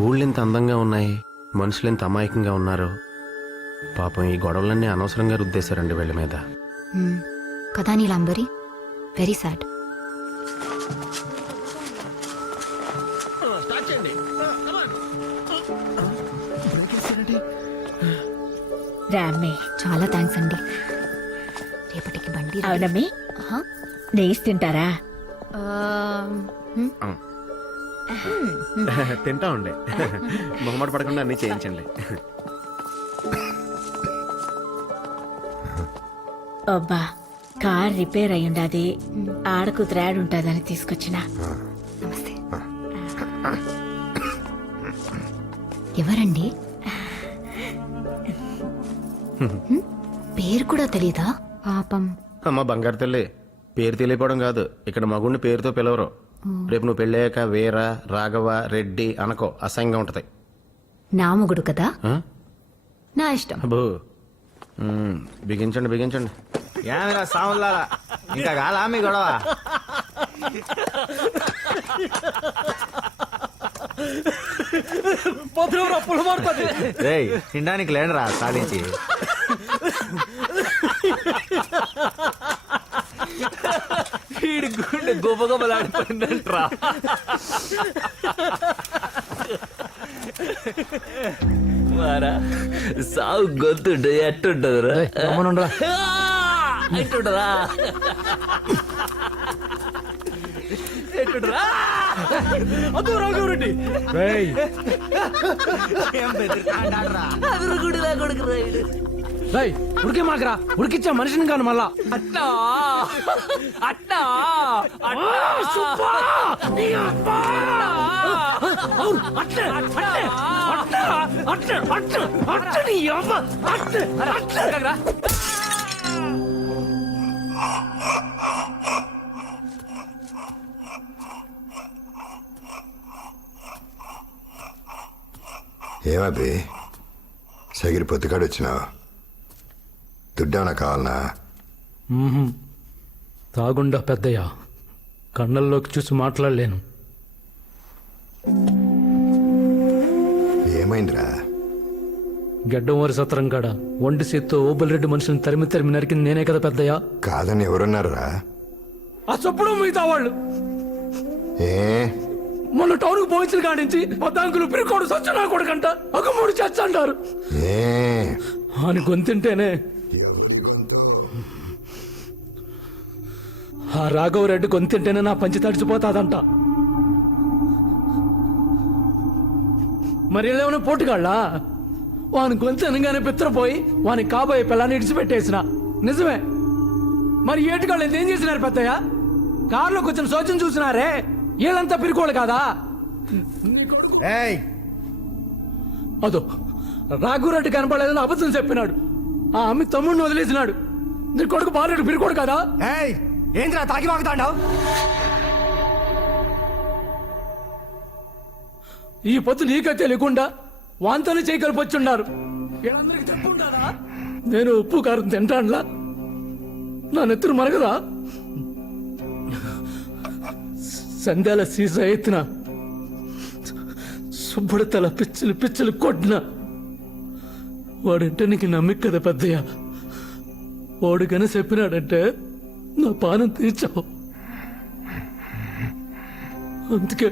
ఊళ్ళు ఎంత అందంగా ఉన్నాయి, మనుషులు ఎంత అమాయకంగా ఉన్నారు. పాపం ఈ గొడవలన్నీ అనవసరంగా రుద్దేశారండి వీళ్ళ మీద. కదా నీలాంబరి, వెరీ సాడ్. రామ్మే, చాలా థ్యాంక్స్ అండి. రేపటికి బండి రెడీ. అవునమ్మి, నెయ్యి తింటారా? తింటా ఉండే, మొహమాట పడకుండా అన్నీ చేయించండి. అబ్బా, కార్ రిపేర్ అయ్యుండాది, ఆడకు త్రాడుంటాదని తీసుకొచ్చిన. నమస్తే. ఎవరండి? పేరు కూడా తెలీదా? పాపం. అమ్మ బంగారు తల్లి, పేరు తెలియపోవడం కాదు, ఇక్కడ మగుడిని పేరుతో పిలవరు. రేపు నువ్వు పెళ్ళాక వీర, రాఘవ, రెడ్డి అనకో, అసహ్యంగా ఉంటది. నా మొగుడు కదా, ఆ? నా ఇష్టం. అబ్బో, బిగించండి బిగించండి. ఏమిరా సాములా, ఇంకా కాలా మీ గొడవ? రేయ్, తినడానికి లేడరా సాధించి. వీడి గుండె గొప్పగొప్పలాడిపోయిందంట్రా. మారా సాగు గొంతుంటే ఎట్టుంటదిరా? ఎట్టుంటదా? ఎట్టుంటరా? ఉడికే మాకరా, ఉడికిచ్చా మనిషిని కాను మళ్ళా. అట్లా అట్లా ఏమబ్బి సగిరి పొద్దుకాడు వచ్చినావు? దుడ్డేమన్నా కావాలనా? తాగుండా పెద్దయ్య, కళ్ళల్లోకి చూసి మాట్లాడలేను. ఏమైందిరా? గెడ్డమూరి సత్రం కాడ ఒంటి చేత్తో ఓబులరెడ్డి మనుషుని తరిమి తరిమి నరికింది నేనే కదా పెద్దయ్య. కాదని ఎవరున్నారా? ఆ చప్పుడు మిగతా వాళ్ళు. ఏ మొన్న టౌన్కు పోయించిన కాడి నుంచి పద్దాంకులు పిరికోడు సచ్చినా కొడుకంట ఒక 3 చచ్చ అంటారు. ఏ అని గొంతుంటేనే ఆ రాఘవరెడ్డి గొంతుంటేనే నా పంచి తడిచిపోతాదంట. మరి ఏమైనా పోటుగాళ్ళా? వాని గొంతు అనగానే పిత్రపోయి వాని కాబోయే పిల్లాన్ని ఇడిచిపెట్టేసిన నిజమే. మరి ఏటుగాళ్ళు ఏం చేసినారు పెద్దయ్య? కారులోకి వచ్చిన శోచన చూసినారే, వీళ్ళంతా పిరికోడు కాదా? అదో రాఘవరెడ్డి కనపడలేదని అబద్ధం చెప్పినాడు. ఆ అమ్మి తమ్ముడిని వదిలేసినాడు. నీ కొడుకు బాలుడు పిరికోడు కదా? ఏంద్రా తాగి వాగుతాండావు? ఈ పొత్తు నీకే తెలియకుండా వాంతోనే చేయగలిపొచ్చున్నారు. వీళ్ళందరికీ చెప్పుండాలా? నేను ఉప్పు కారం తింటానులా? నా నెత్తురు మరగదా? సంధ్యాల సీస ఎత్తిన సుబ్బడతల పిచ్చులు పిచ్చులు కొట్టిన వాడంటే నీకు నమ్మిక కదా పెద్దయ్య. వాడు కన చెప్పినాడంటే నా పానం తీర్చావు. అందుకే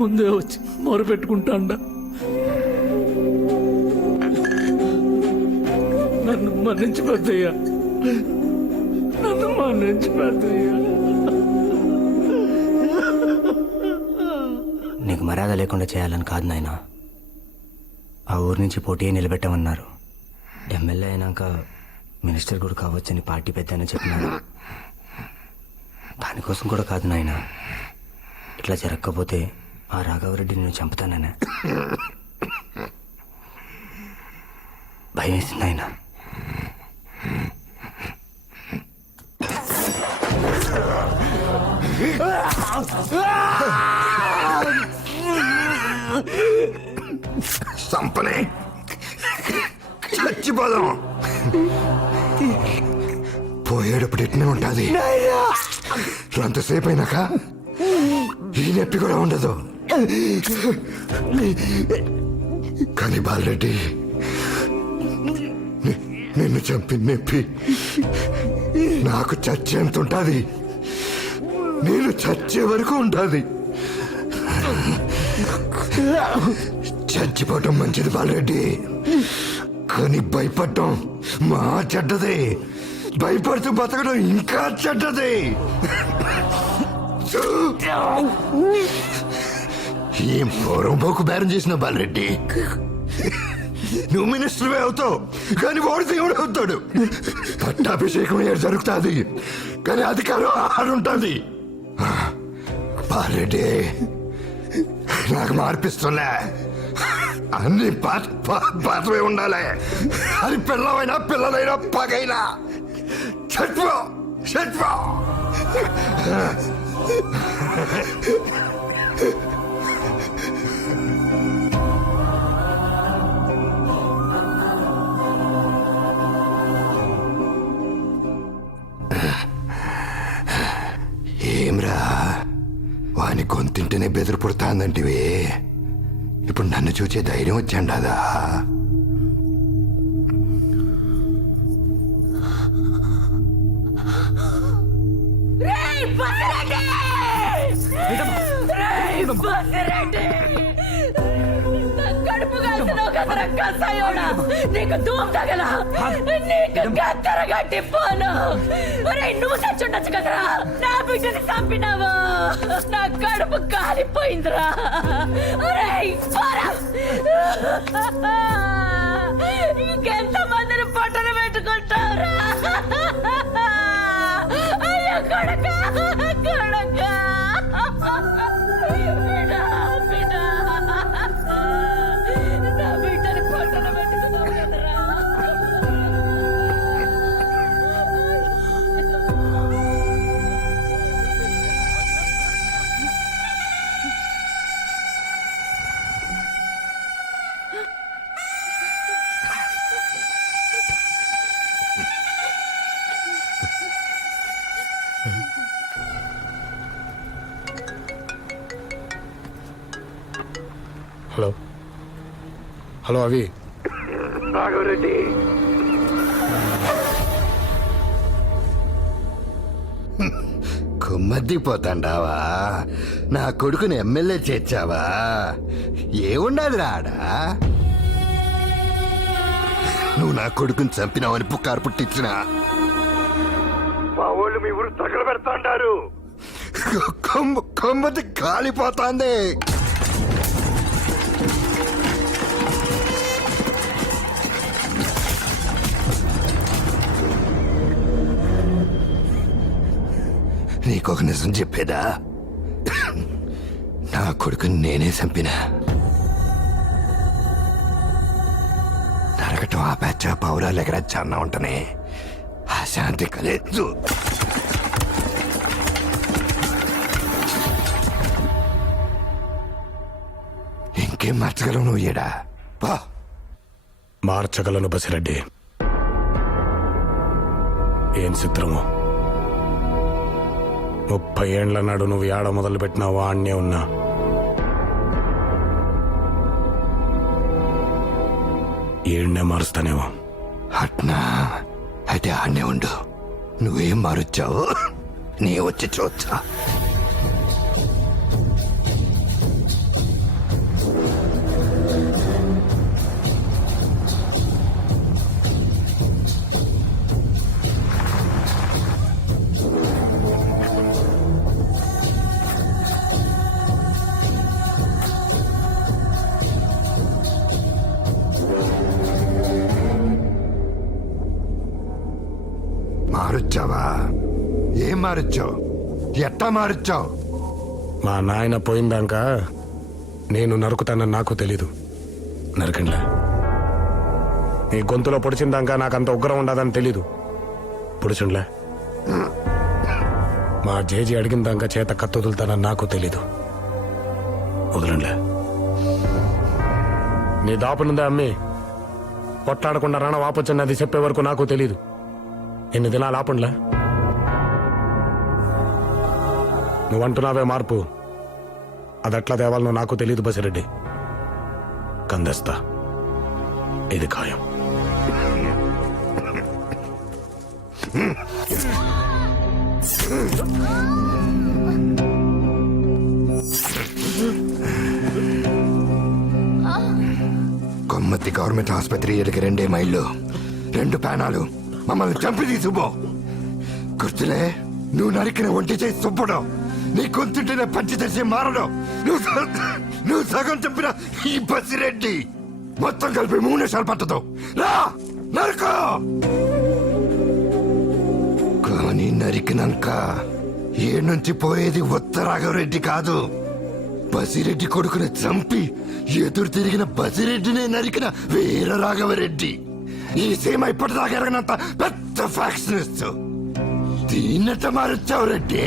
ముందే వచ్చి మొర పెట్టుకుంటాండా. నన్ను మన్నించి పెద్దయ్యా, నన్ను మన్నించి పెద్దయ్యా. నీకు మర్యాద లేకుండా చేయాలని కాదు నాయన. ఆ ఊరి నుంచి పోటీ నిలబెట్టమన్నారు. ఎమ్మెల్యే అయినాక మినిస్టర్ కూడా కావచ్చని పార్టీ పెద్ద చెప్పినారు. దానికోసం కూడా కాదు నాయన. ఇట్లా జరగకపోతే ఆ రాఘవరెడ్డి నేను చంపుతాననే భయం వేసింది ఆయన. సంపనే చచ్చిపోదాం. పోయేటప్పుడు ఎట్నే ఉంటుంది, అంతసేపు అయినాక ఈ నొప్పి కూడా ఉండదు. కానీ బాలరెడ్డి నిన్ను చంపి నొప్పి నాకు చచ్చేంత ఉంటుంది. నేను చచ్చే వరకు ఉంటుంది. చచ్చిపోవటం మంచిది బాలరెడ్డి, కానీ భయపడటం మా చెడ్డది. భయపడుతూ బతకడం ఇంకా చెడ్డది. ఏం పూర్వంపోకు బేరం చేసిన బాలరెడ్డి, నువ్వు మినిస్టర్వే అవుతావు కానీ వాడు దేవుడు అవుతాడు. పట్టాభిషేకం ఏడు జరుగుతుంది కానీ అధికారం ఆడుంటుంది. బాలరెడ్డి నాకు మార్పిస్తున్నా. అన్ని పాతవే ఉండాలి. అది పిల్లవైనా పిల్లలైనా పగైనా చచ్చిపో చచ్చిపో. ఏమ్రా వాని గొంతింటేనే బెదిరి పుడతాందంటివి, ఇప్పుడు నన్ను చూచే ధైర్యం వచ్చాండాదా? నీకు ధూమ్ తగల, నీకు గత్తరగా టిప్పాను. నువ్వు చచ్చుండొచ్చు కదరా, నా బిడ్డని చంపినావా? నా కడుపు కాలిపోయిందిరా. ఇంకెంత మందిని పొట్టలు పెట్టుకుంటావురా? అయ్యో కొడక కొడక, నా బిడ్డని పొట్టలు పెట్టుకున్నావు కదరా. హలో హలో అవి రాఘవరెడ్డి, కుమ్మద్దిపోతాండావా? నా కొడుకుని ఎమ్మెల్యే చేర్చావా? ఏముండదు రాడా? నువ్వు నా కొడుకుని చంపినావని పుకారు పుట్టించిన మా వాళ్ళు మీ ఊరు తగల పెడతాండారు. కొమ్మది కాలిపోతాంది. నీకొక నిజం చెప్పేదా? నా కొడుకుని నేనే చంపినా. నరకటం ఆపేచ్చా, పౌరాలు ఎగరచ్చా అన్నా ఉంటనే ఆ శాంతి కలేదు. ఇంకేం మార్చగలవు నువ్వు ఏడా? మార్చగలను బసిరెడ్డి. ఏం చిత్రము, 30 ఏండ్ల నాడు నువ్వు ఏడ మొదలు పెట్టినావా అన్నే ఉన్నా. ఏడ్నే మారుస్తానేమో. అట్నా అయితే ఆడనే ఉండు. నువ్వేం మారొచ్చావు నీ వచ్చి చూచ్చా. మారొచ్చావా? ఏం మారొచ్చావు? ఎట్టా మారొచ్చావు? మా నాయన పోయిందాక నేను నరుకుతానని నాకు తెలీదు. నరకండా నీ గొంతులో పొడిచిందాక నాకంత ఉగ్రం ఉండదని తెలీదు. పొడిచుండ్లే. మా జేజీ అడిగిందాక చేత కత్తుదులుతానని నాకు తెలీదు. వదలంలే. నీ దాపునుందా అమ్మి పొట్లాడకుండా రాణ వాపొచ్చన్నది చెప్పే వరకు నాకు తెలీదు. ఎన్ని దినాలు ఆపండ్లా? నువ్వంటున్నావే మార్పు, 30 ఏండ్ల నాడు నువ్వు ఏడ మొదలు పెట్టినావా అన్నే ఉన్నా. ఏడ్నే మారుస్తానేమో. మార్చగలను బసిరెడ్డి. ఏం చిత్రము, 30 ఏండ్ల నాడు నువ్వు ఏడ మొదలు పెట్టినావా అన్నే ఉన్నా. అదెట్లా తేవాలనో నాకు తెలియదు బసిరెడ్డి. కందేస్తా, ఇది ఖాయం. కొమ్మత్తి గవర్నమెంట్ ఆసుపత్రి ఇళ్ళకి 2 మైళ్ళు, 2 ప్యానాలు, మమ్మల్ని చంపి తీసుకుపో. గుర్తులే, నువ్వు నరికిన ఒంటి చేసి సుబ్బడం, నీ గొంతుంటేనే పంచదర్శి మారడం, నువ్వు సగం చెప్పిన ఈ బసిరెడ్డి మొత్తం కలిపి 3 నిమిషాలు పట్టదు. రా నరకో. కానీ నరికినాక ఏ నుంచి పోయేది ఉత్తరాఘవరెడ్డి కాదు, బసిరెడ్డి కొడుకుని చంపి ఎదురు తిరిగిన బసిరెడ్డినే నరికిన వీర రాఘవరెడ్డి. ఈ సీమ ఇప్పటిదాకా ఎరగనంత పెద్ద ఫ్యాక్షనిస్ట్. దీన్నట్ట మారొచ్చావు రెడ్డి.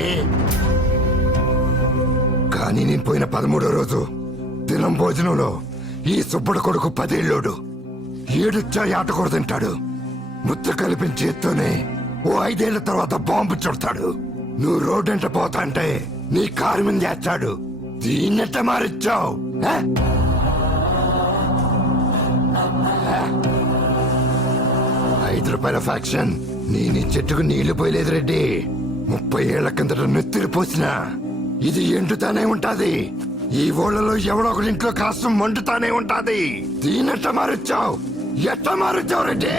కానీ నేను పోయిన 13వ రోజు దినం భోజనంలో ఈ సుబ్బడు కొడుకు 10 ఏళ్ళోడు 7 చాయ్ ఆటకూర తింటాడు. ముద్ద కలిపిన చేత్తోనే ఓ 5 ఏళ్ల తర్వాత బాంబు చుడతాడు. నువ్వు రోడ్డంట పోతా అంటే నీ కారు మీద చేస్తాడు. దీన్నట్ట మారిచ్చావు. ₹5 ఫ్యాక్షన్ నీ చెట్టుకు నీళ్లు పోయలేదు రెడ్డి. 30 ఏళ్ల కిందట నెత్తిరి పోసినా ఇది ఎండుతానే ఉంటాది. ఈ ఊళ్ళలో ఎవడో ఒకటి ఇంట్లో కాస్తం మండుతానే ఉంటాది. దీనట్ట మారిచ్చావు. ఎట్ట మారిచ్చావు రెడ్డి?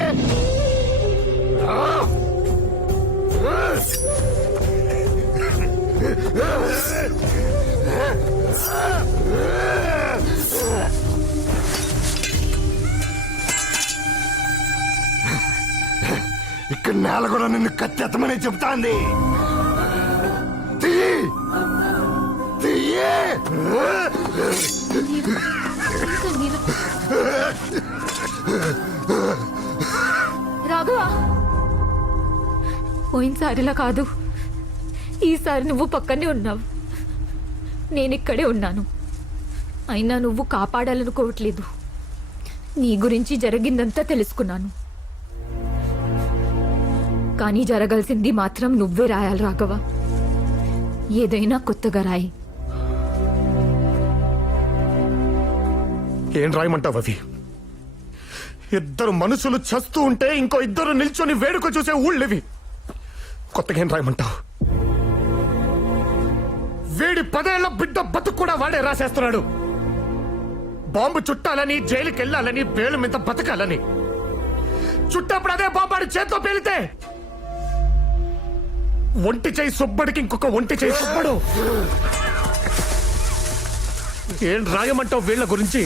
ఇక్కడ నేల కూడా నిన్ను కత్తెత్తమని చెప్తాంది. రాఘవ, పోయినసారిలా కాదు, ఈసారి నువ్వు పక్కనే ఉన్నావు, నేనిక్కడే ఉన్నాను. అయినా నువ్వు కాపాడాలనుకోవట్లేదు. నీ గురించి జరిగిందంతా తెలుసుకున్నాను. కానీ జరగాల్సింది మాత్రం నువ్వే రాయాలి రాఘవ. ఏదైనా కొత్తగా రాయి. ఏం రాయమంటావు అవి? 2 మనుషులు చస్తూ ఉంటే ఇంకో 2 నిల్చొని వేడుక చూసే ఊళ్ళవి. కొత్తగా ఏం రాయమంటావు? వేడి 10 ఏళ్ల బిడ్డ బతుకు కూడా వాడే రాసేస్తున్నాడు. బాంబు చుట్టాలని, జైలుకి వెళ్ళాలని, పేలు మీద బతకాలని. చుట్టప్పుడు అదే బాంబాడి చేత్తో పేలితే ఒంటి చేయి సుబ్బడికి ఇంకొక ఒంటి చేయి సుబ్బడు. ఏం రాయమంటావు వీళ్ళ గురించి?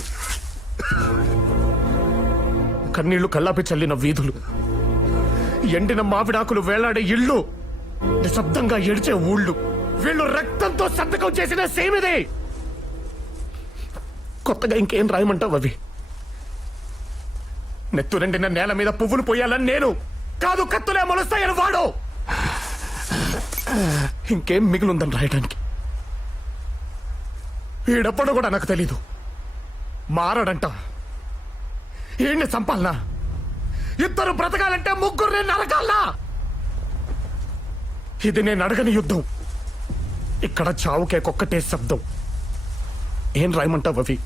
కన్నీళ్లు కల్లాపి చల్లిన వీధులు, ఎండిన మావిడాకులు వేలాడే ఇళ్ళు, నిశ్శబ్దంగా ఏడ్చే ఊళ్ళు. వీళ్ళు రక్తంతో సంతకం చేసిన సేమిదే. కొత్తగా ఇంకేం రాయమంటావు అవి? నెత్తురెండిన నేల మీద పువ్వులు పోయాలని నేను కాదు, కత్తులే మొలుస్తాయని వాడు. ఇంకేం మిగిలిందని రాయడానికి? ఈడప్పుడు కూడా నాకు తెలీదు. మారడంట. ఈయన్ని చంపాలనా? 2 బ్రతకాలంటే 3 నరకాలనా? ఇది నేను అడగని యుద్ధం. ఇక్కడ చావుకే కొక్కటే శబ్దం. ఏం రాయమంటావు అవి?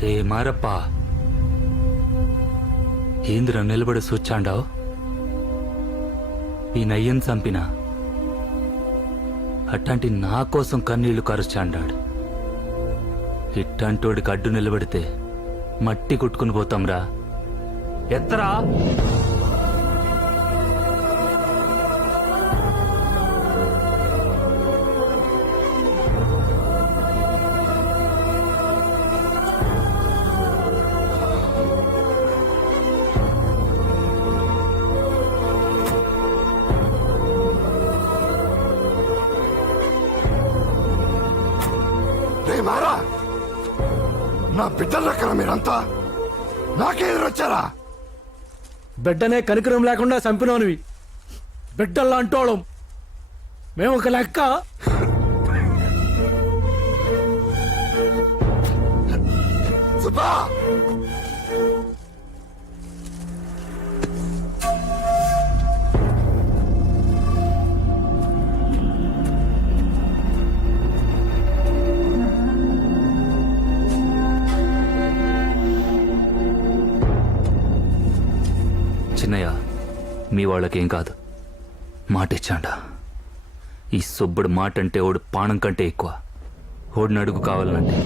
రే మారప్ప, ఏంద్ర నిలబడి సూచాండావు? ఈ నయ్యం చంపిన అట్లాంటి నా కోసం కన్నీళ్లు కరుచాండాడు. ఇట్టంటోడికి అడ్డు నిలబడితే మట్టి కొట్టుకుని పోతాంరా. ఎత్తరా? మారా, నా బిడ్డల రక్కన మీరంతా నాకే ఎదురొచ్చారా? బిడ్డనే కనికరం లేకుండా చంపినోనివి. బిడ్డల్లా అంటోళం మేము ఒక లెక్క. సుబ్బా, మీ వాళ్ళకేం కాదు. మాట ఇచ్చాండా. ఈ సుబ్బుడు మాట అంటే ఓడు పానం కంటే ఎక్కువ. ఓడిని అడుగు కావాలంటే.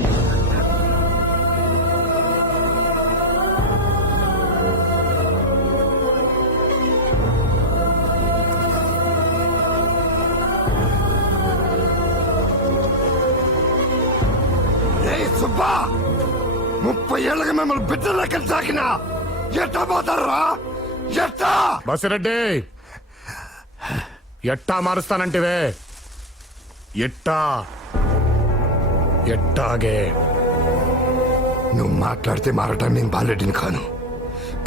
సుబ్బా 30 ఏళ్ళకి మిమ్మల్ని బిడ్డలకి సాకినా ఎట్టా పోతారా? ఎట్టా? బసిరెడ్డి ఎట్టా మారుస్తానంటివే? ఎట్టా? ఎట్టాగే? నువ్వు మాట్లాడితే మారటానికి నేను బాలరెడ్డిని కాను,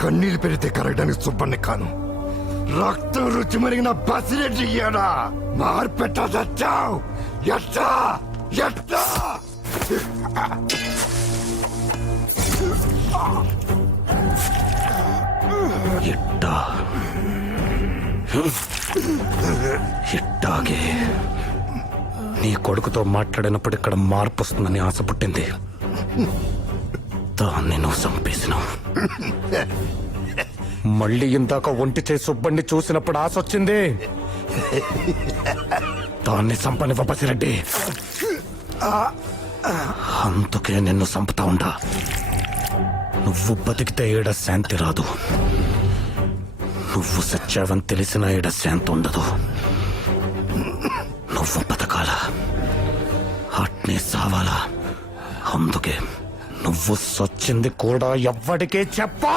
కన్నీళ్ళు పెడితే కరగడానికి సుబ్బన్ని కాను. రక్తం రుచి మరిగిన బసిరెడ్డి ఇయ్యాడా? మార్పెట్టా చచ్చావు. ఎట్టా? ఎట్టా? ఎట్టా? ఎట్టాగే? నీ కొడుకుతో మాట్లాడినప్పుడు ఇక్కడ మార్పు వస్తుందని ఆశ పుట్టింది. దాన్ని నువ్వు చంపేసినావు. మళ్ళీ ఇందాక ఒంటి చేసి సుబ్బండి చూసినప్పుడు ఆశ వచ్చింది. దాన్ని చంపనివ్వ బసిరెడ్డి. అందుకే నిన్ను చంపుతా ఉండా. నువ్వు బతికితే ఈడ శాంతి రాదు. నువ్వు సచ్చావని తెలిసిన ఈడ శాంతి ఉండదు. నువ్వు బతకాలా, అట్నే సావాలా. అందుకే నువ్వు సచ్చింది కూడా ఎవ్వడికే చెప్పా.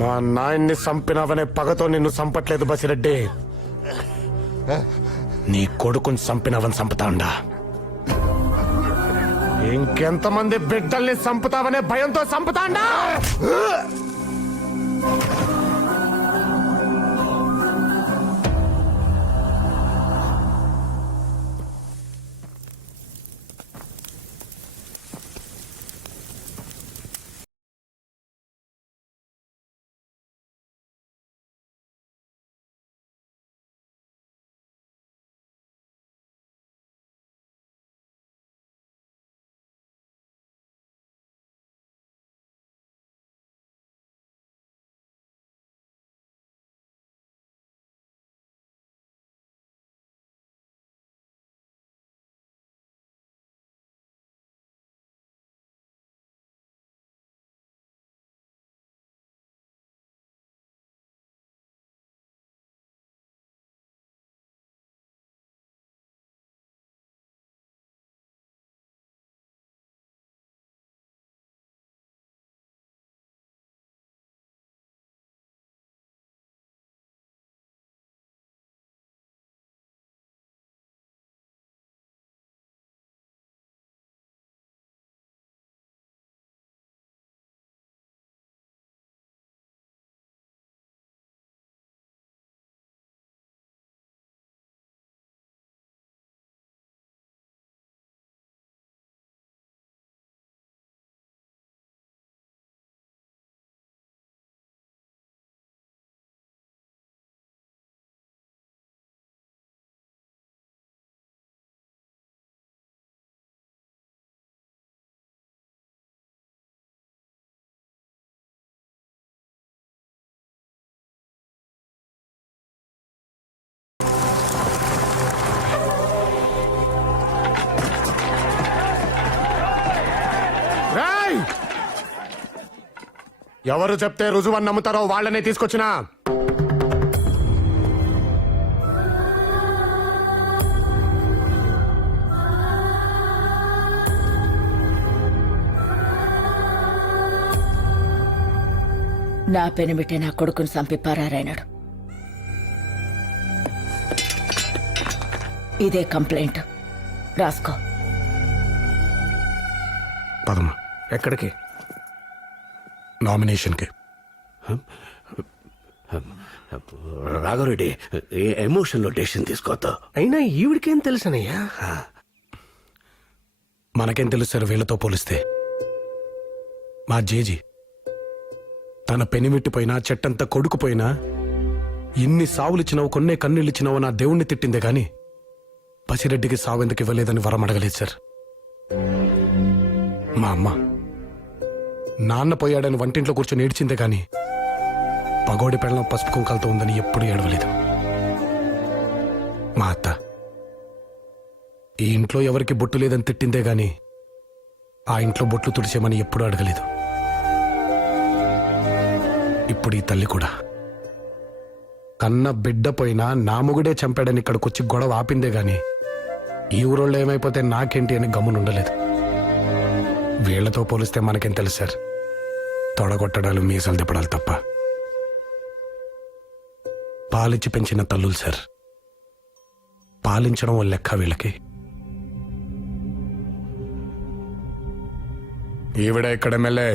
మా నాయన్ని చంపినావనే పగతో నిన్ను చంపట్లేదు బసిరెడ్డి. నీ కొడుకుని చంపినావని చంపుతాండా. ఇంకెంతమంది బిడ్డల్ని చంపుతావనే భయంతో చంపుతాండా. ఎవరు చెప్తే రుజువని నమ్ముతారో వాళ్ళనే తీసుకొచ్చినా. నా పెనిమిటే నా కొడుకుని చంపి పరారైనాడు. ఇదే కంప్లైంట్. రాసుకో. పదమ్మా. ఎక్కడికి? నామినేషన్కి. రాఘవరెడ్డి ఎమోషన్లో డెసిషన్ తీసుకోవద్దు. అయినా ఈవిడికేం తెలుసనయ్యా? మనకేం తెలుస్తారు వీళ్ళతో పోలిస్తే? మా జేజీ తన పెనిమిట్టిపోయినా చెట్టంతా కొడుకుపోయినా ఇన్ని సావులిచ్చినావు, కొన్నే కన్నీళ్ళిచ్చినావు నా దేవుణ్ణి తిట్టిందే గాని పసిరెడ్డికి సావెందుకు ఇవ్వలేదని వరం అడగలేదు సార్. మా అమ్మ నాన్న పోయాడని వంటింట్లో కూర్చొని ఏడ్చిందే గాని పగోడి పెళ్ళం పసుపు కుంకాలతో ఉందని ఎప్పుడూ ఏడవలేదు. మా అత్త ఈ ఇంట్లో ఎవరికి బొట్టు లేదని తిట్టిందే గాని ఆ ఇంట్లో బొట్లు తుడిచేమని ఎప్పుడూ అడగలేదు. ఇప్పుడు ఈ తల్లి కూడా కన్న బిడ్డ పోయినా నా మొగుడే చంపాడని ఇక్కడికొచ్చి గొడవ ఆపిందే గాని ఈ ఊరోళ్ళు ఏమైపోతే నాకేంటి అని గమ్మునుండలేదు. వీళ్లతో పోలిస్తే మనకేం తెలుసు సార్, తొడగొట్టడాలు మీసాలు తిప్పడాలు తప్ప. పాలిచ్చి పెంచిన తల్లులు సార్, పాలించడం ఓ లెక్క వీళ్ళకి. ఈవిడ ఇక్కడ ఎమ్మెల్యే.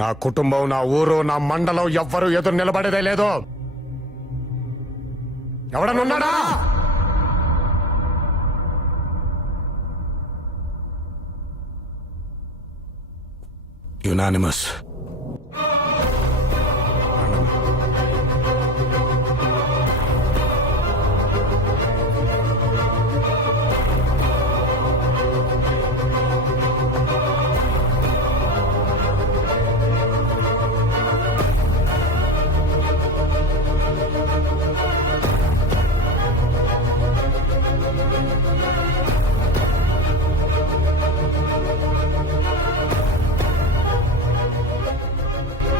నా కుటుంబం, నా ఊరు, నా మండలం ఎవ్వరూ ఎదురు నిలబడేదే లేదు. ఎవడనున్నాడా? యునానిమస్.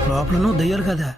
లోపల దయ్యాలు కదా.